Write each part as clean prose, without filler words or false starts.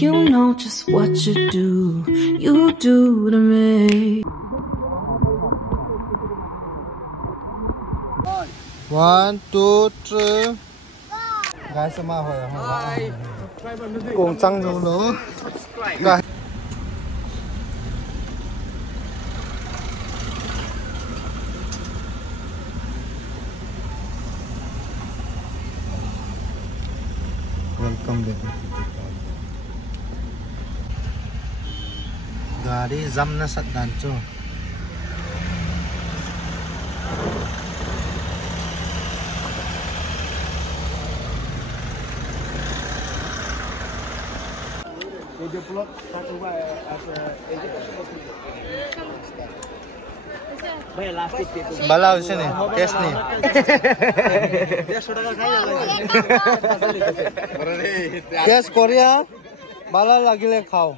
You know just what you do to me. 1, 2, 3. Guys, sama hồi rồi. Cùng trăng dấu lỗ. Guys. Welcome back. Gari jam na sat dan cho. Balau sini, cash nih. Cash Korea, bala lagi le khao.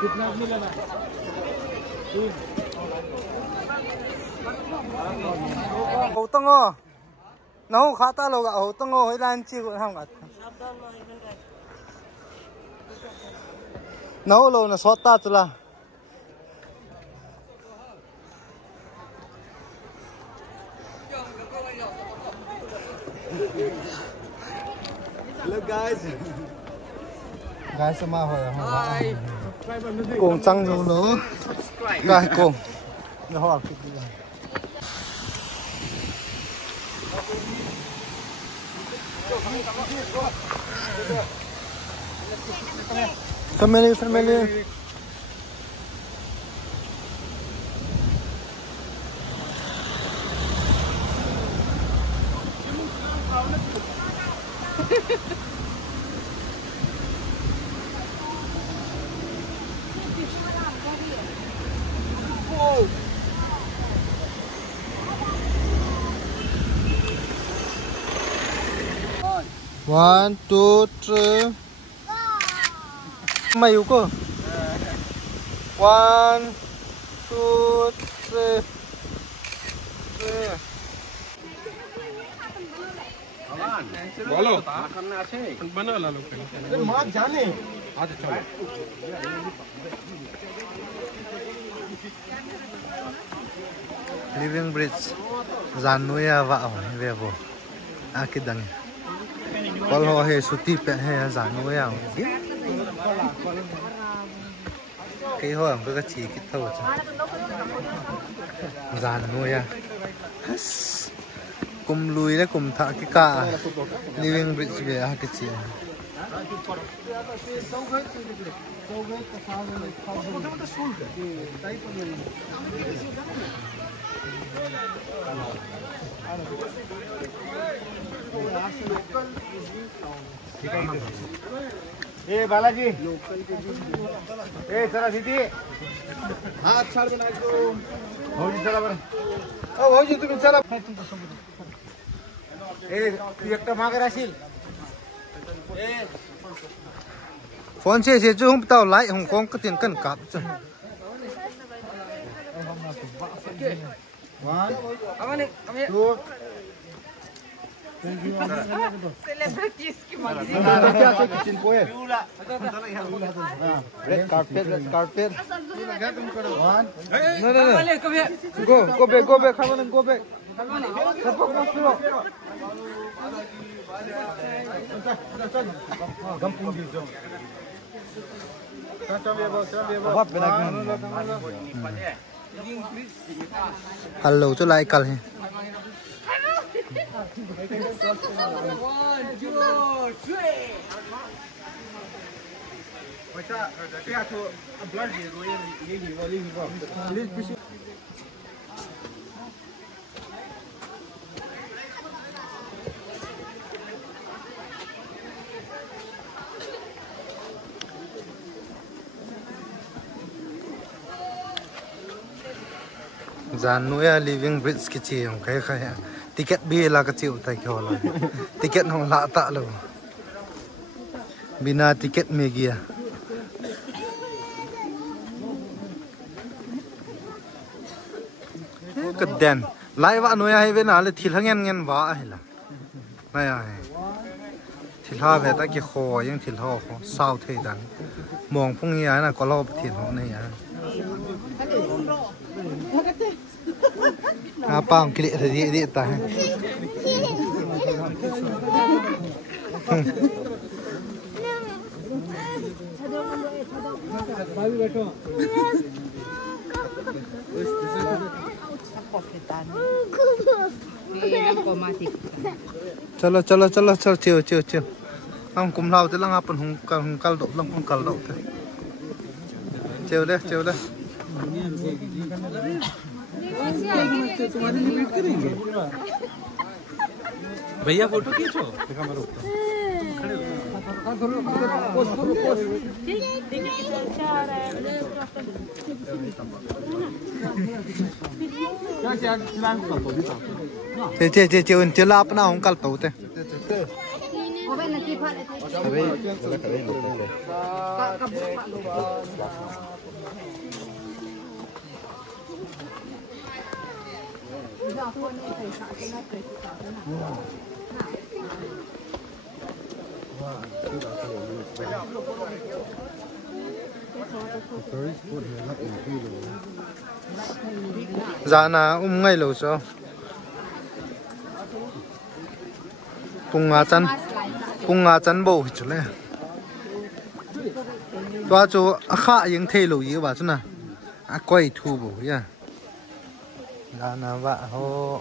कितना मिला ना Hậu tăng ngô, nấu khá ta lâu gạo hậu tăng ngô hơi lan chi cũng không gạt. Nấu lâu là sót ta chứ là. Look guys. Guys sama hồi rồi. Cùng trăng dấu lỗ. Guys cùng. Nó hỏi cái gì. Family. One, two, three. Mày yêu cơ. 1, 2, 3. बोलो बना ला लो माँ जाने आज चलो Living Bridge Zanuya vạo về vô Akidang Kol ho he suti pe he Zanuya cái ho am cái chi kít thâu chứ Zanuya cùng lùi đấy cùng thả cái cả Living Bridge về cái chi ए बालाजी ए चला दीदी हाथ छाड़ बना दो भौजी चला बरं ओ भौजी तुम्ही चला ए तू एकटा मागे राशील ए phone xe chứ không tao lại Hồng Kông có tiền cân cặp chứ Celebrities की मर्जी क्या से किचन को है red carpet no go back खावन go back सब को सुनो गंपुंग दी जो hello cho lại call he 1, 2, 3 What's up? Kaya to blood ये Zanuya living bridge cái chi không cái ticket bia là cái chịu tay kêu là ticket không lạ tạ luôn bina ticket megia cái đèn lại vợ nuôi hay bên nào là thịt hàng ngàn vợ hay là này à thịt hoa về ta cái kho những thịt hoa sao thế đắng mong phong như là có lo thịt họ này à apa ang kili di ta chalo chalo chalo chalo chiều chiều chiều ông cùng lao tới lăng अपन hùng cal đậu lăng hùng cal đậu chiều đây chiều đây भैया फोटो खींचो चला अपना हूँ कल तो Zana ngay lâu sao Pung ngã chăn bầu chút lẽ Toa cho khá những thay lâu gì bà chú nè quay thu bầu ya Zana vạ hô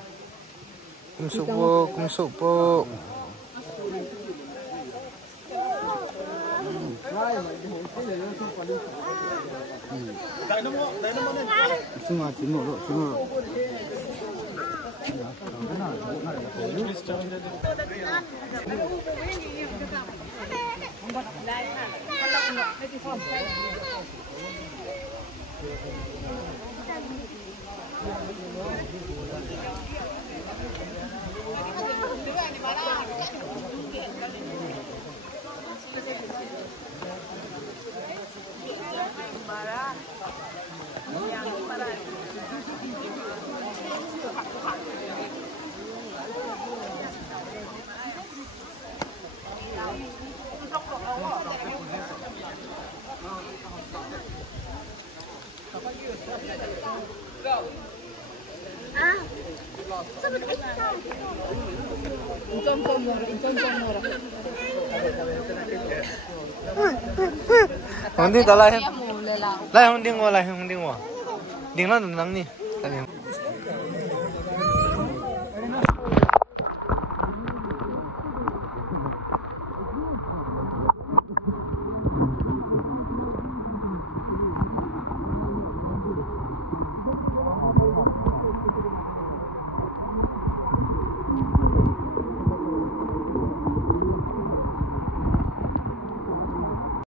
Cung sụp bồ Hông đi ta lại hông đi ngồi lại hông đi ngồi. Đi nó đừng nắng đi.